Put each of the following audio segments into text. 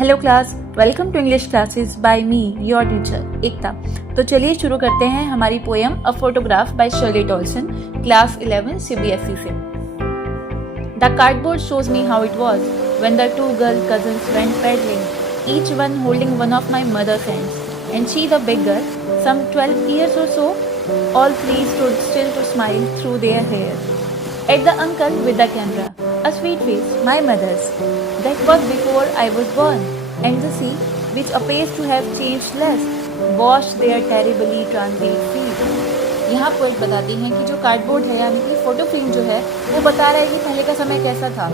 Hello class, welcome to English classes by me your teacher Ekta. तो चलिए शुरू करते हैं हमारी poem a photograph by Shirley Toulson, class 11 CBSE से। The cardboard shows me how it was when the two girl cousins went peddling, each one holding one of my mother's hands, and she the big girl, some 12 years or so. All three stood still to smile through their hair at the uncle with the camera. A sweet face, my mother's. That was before I was born. And the sea, which appears to have changed less, washed their terribly transient feet. यहाँ poet बताती हैं कि जो cardboard है यानी कि photo frame जो है वो बता रहा है कि पहले का समय कैसा था।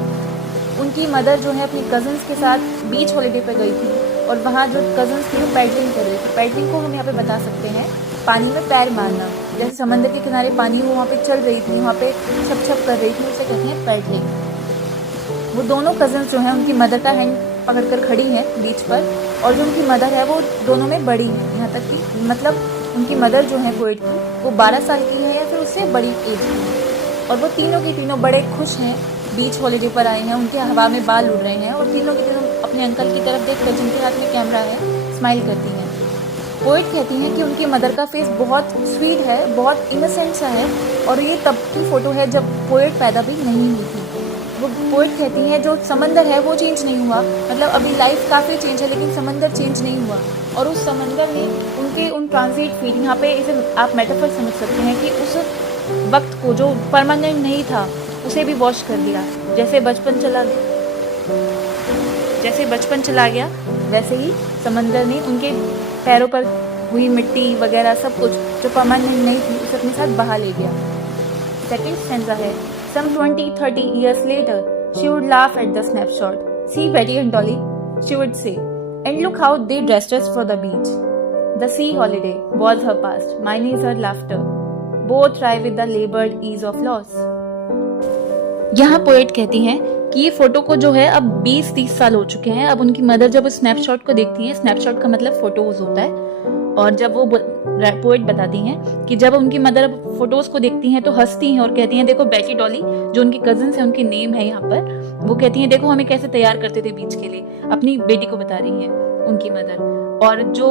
उनकी मदर जो है अपनी कज़न्स के साथ बीच हॉलीडे पर गई थी और वहाँ जो कज़न्स थी वो पैडलिंग कर रही थी। पैडलिंग को हम यहाँ पे बता सकते हैं पानी में पैर मारना, जैसे समंदर के किनारे पानी वो वहाँ पे चल रही थी, वहाँ पे छप छप कर रही थी, उसे कहते हैं पैडलिंग। वो दोनों कज़न्स जो हैं उनकी मदर का हैंड पकड़ कर खड़ी हैं बीच पर, और जो उनकी मदर है वो दोनों में बड़ी है। यहाँ तक कि मतलब उनकी मदर जो है पोएट की वो 12 साल की है या फिर उससे बड़ी एज की है, और वो तीनों के तीनों बड़े खुश हैं, बीच हॉलीडे पर आए हैं, उनके हवा में बाल उड़ रहे हैं और तीनों के तीनों अपने अंकल की तरफ देखकर, जिनके हाथ में कैमरा है, स्माइल करती हैं। पोएट कहती हैं कि उनकी मदर का फेस बहुत स्वीट है, बहुत इनोसेंट सा है, और ये तब की फ़ोटो है जब पोएट पैदा भी नहीं हुई थी। वो पोएट कहती हैं जो समंदर है वो चेंज नहीं हुआ, मतलब अभी लाइफ काफ़ी चेंज है लेकिन समंदर चेंज नहीं हुआ, और उस समंदर ने उनके उन ट्रांजिट फीट, यहाँ पे इसे आप मेटाफर समझ सकते हैं कि उस वक्त को जो परमानेंट नहीं था उसे भी वॉश कर दिया। जैसे बचपन चला गया वैसे ही समंदर ने उनके पैरों पर हुई मिट्टी वगैरह सब कुछ जो परमानेंट नहीं थी उसे अपने साथ बहा ले गया। सेकंड स्टैंजा है, some 20-30 years later she would laugh at the snapshot. See Betty and Dolly, she would say, and look how they dressed us for the beach. The sea holiday was her past, mine is her laughter. Both try with the labored ease of loss. यहाँ poet कहती हैं कि ये photo को जो है अब 20-30 साल हो चुके हैं। अब उनकी मदर जब उस स्नैपशॉट को देखती हैं, स्नैपशॉट का मतलब फोटोज होता है, और जब वो पोएट बताती हैं कि जब उनकी मदर फोटोज को देखती हैं तो हंसती हैं और कहती हैं देखो बेटी डॉली, जो उनकी कजिन्स हैं उनके नेम है यहाँ पर, वो कहती हैं देखो हमें कैसे तैयार करते थे बीच के लिए, अपनी बेटी को बता रही हैं उनकी मदर। और जो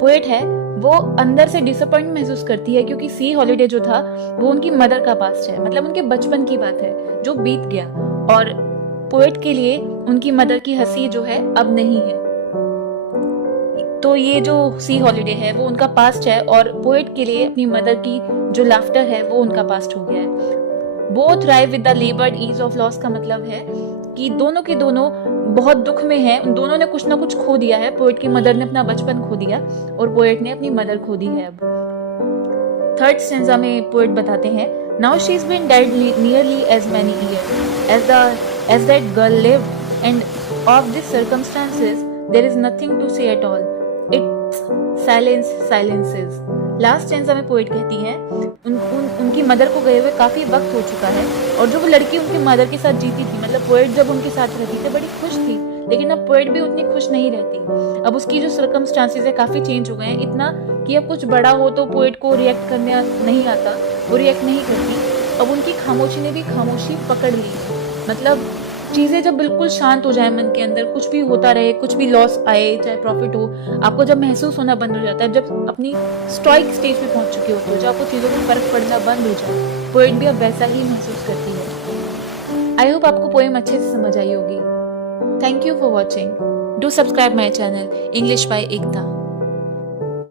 पोएट है वो अंदर से डिसअपॉइंट महसूस करती है क्योंकि सी हॉलीडे जो था वो उनकी मदर का पास्ट है, मतलब उनके बचपन की बात है जो बीत गया, और पोएट के लिए उनकी मदर की हंसी जो है अब नहीं है। तो ये जो सी हॉलीडे है वो उनका पास्ट है, और पोएट के लिए अपनी मदर की जो लाफ्टर है वो उनका पास्ट हो गया है। Both thrive with the laboured ease of loss का मतलब है कि दोनों के दोनों बहुत दुख में हैं, उन दोनों ने कुछ ना कुछ खो दिया है। पोएट की मदर ने अपना बचपन खो दिया और पोएट ने अपनी मदर खो दी है। अब थर्ड स्टैंजा में पोएट बताते हैं, now she is been dead nearly as many years as that girl lived, and of these circumstances there is nothing to say at all. It's silences. Last stanza में poet कहती हैं उनकी mother को गए हुए काफी वक्त हो चुका है, और जो वो लड़की उनकी मदर के साथ जीती थी, मतलब पोएट जब उनके साथ रहती थी बड़ी खुश थी, लेकिन अब पोएट भी उतनी खुश नहीं रहती। अब उसकी जो सर्कमस्टांसेस है काफी चेंज हो गए हैं, इतना कि अब कुछ बड़ा हो तो पोएट को रिएक्ट करने नहीं आता, वो रिएक्ट नहीं करती। अब उनकी खामोशी ने भी खामोशी पकड़ ली, मतलब चीज़ें जब बिल्कुल शांत हो जाए मन के अंदर, कुछ भी होता रहे, कुछ भी लॉस आए चाहे प्रॉफिट हो, आपको जब महसूस होना बंद हो जाता है, जब अपनी स्टॉइक स्टेज पे पहुंच चुके होते हो, जब आपको चीज़ों में फर्क पड़ना बंद हो जाए, पोएट भी अब वैसा ही महसूस करती है। आई होप आपको पोएम अच्छे से समझ आई होगी। Thank you for watching. Do subscribe my channel English by Ekta.